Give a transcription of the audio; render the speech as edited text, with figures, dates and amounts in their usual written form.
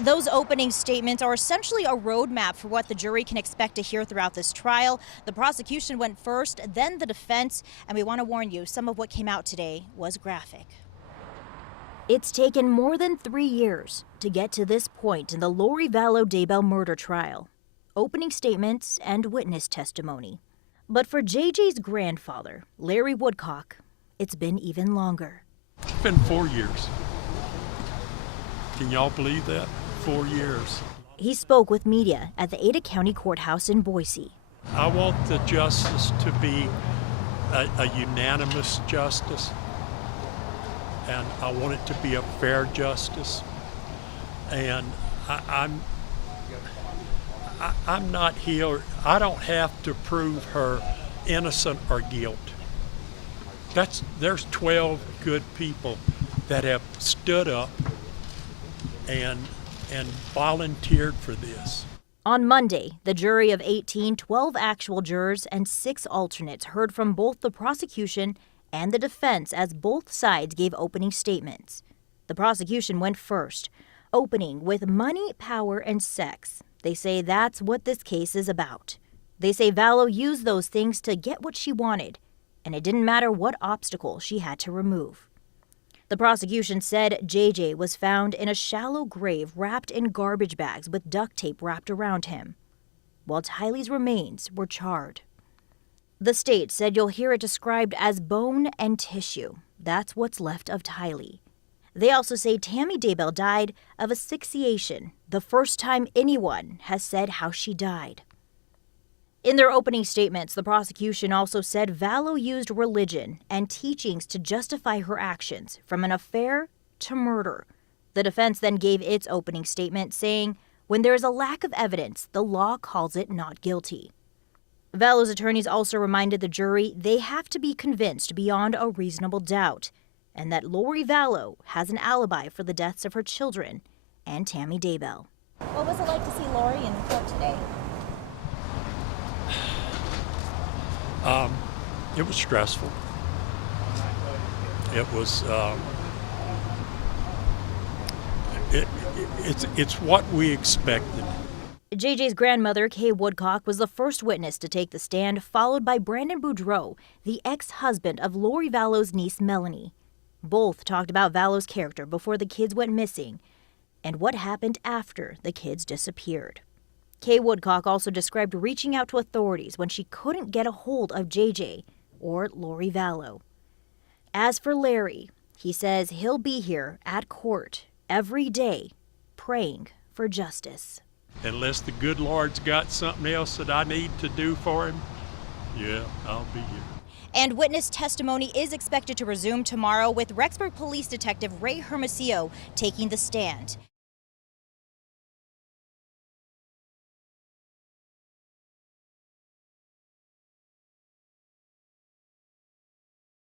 Those opening statements are essentially a roadmap for what the jury can expect to hear throughout this trial. The prosecution went first, then the defense, and we want to warn you, some of what came out today was graphic. It's taken more than 3 years to get to this point in the Lori-Vallow-Daybell murder trial. Opening statements and witness testimony. But for JJ's grandfather, Larry Woodcock, it's been even longer. It's been 4 years. Can y'all believe that? 4 years. He spoke with media at the Ada County Courthouse in Boise. I want the justice to be a unanimous justice, and I want it to be a fair justice. And I'm not here. I don't have to prove her innocent or guilt. There's 12 good people that have stood up and volunteered for this. On Monday, the jury of 18, 12 actual jurors and 6 alternates heard from both the prosecution and the defense as both sides gave opening statements. The prosecution went first, opening with money, power, and sex. They say that's what this case is about. They say Vallow used those things to get what she wanted, and it didn't matter what obstacle she had to remove. The prosecution said JJ was found in a shallow grave wrapped in garbage bags with duct tape wrapped around him, while Tylee's remains were charred. The state said you'll hear it described as bone and tissue. That's what's left of Tylee. They also say Tammy Daybell died of asphyxiation, the first time anyone has said how she died. In their opening statements, the prosecution also said Vallow used religion and teachings to justify her actions, from an affair to murder. The defense then gave its opening statement, saying, when there is a lack of evidence, the law calls it not guilty. Vallow's attorneys also reminded the jury they have to be convinced beyond a reasonable doubt, and that Lori Vallow has an alibi for the deaths of her children and Tammy Daybell. What was it like to see Lori in court today? It was stressful. It was. It's what we expected. JJ's grandmother, Kay Woodcock, was the first witness to take the stand, followed by Brandon Boudreau, the ex-husband of Lori Vallow's niece, Melanie. Both talked about Vallow's character before the kids went missing and what happened after the kids disappeared. Kay Woodcock also described reaching out to authorities when she couldn't get a hold of JJ or Lori Vallow. As for Larry, he says he'll be here at court every day praying for justice. Unless the good Lord's got something else that I need to do for him, yeah, I'll be here. And witness testimony is expected to resume tomorrow with Rexburg Police Detective Ray Hermosillo taking the stand.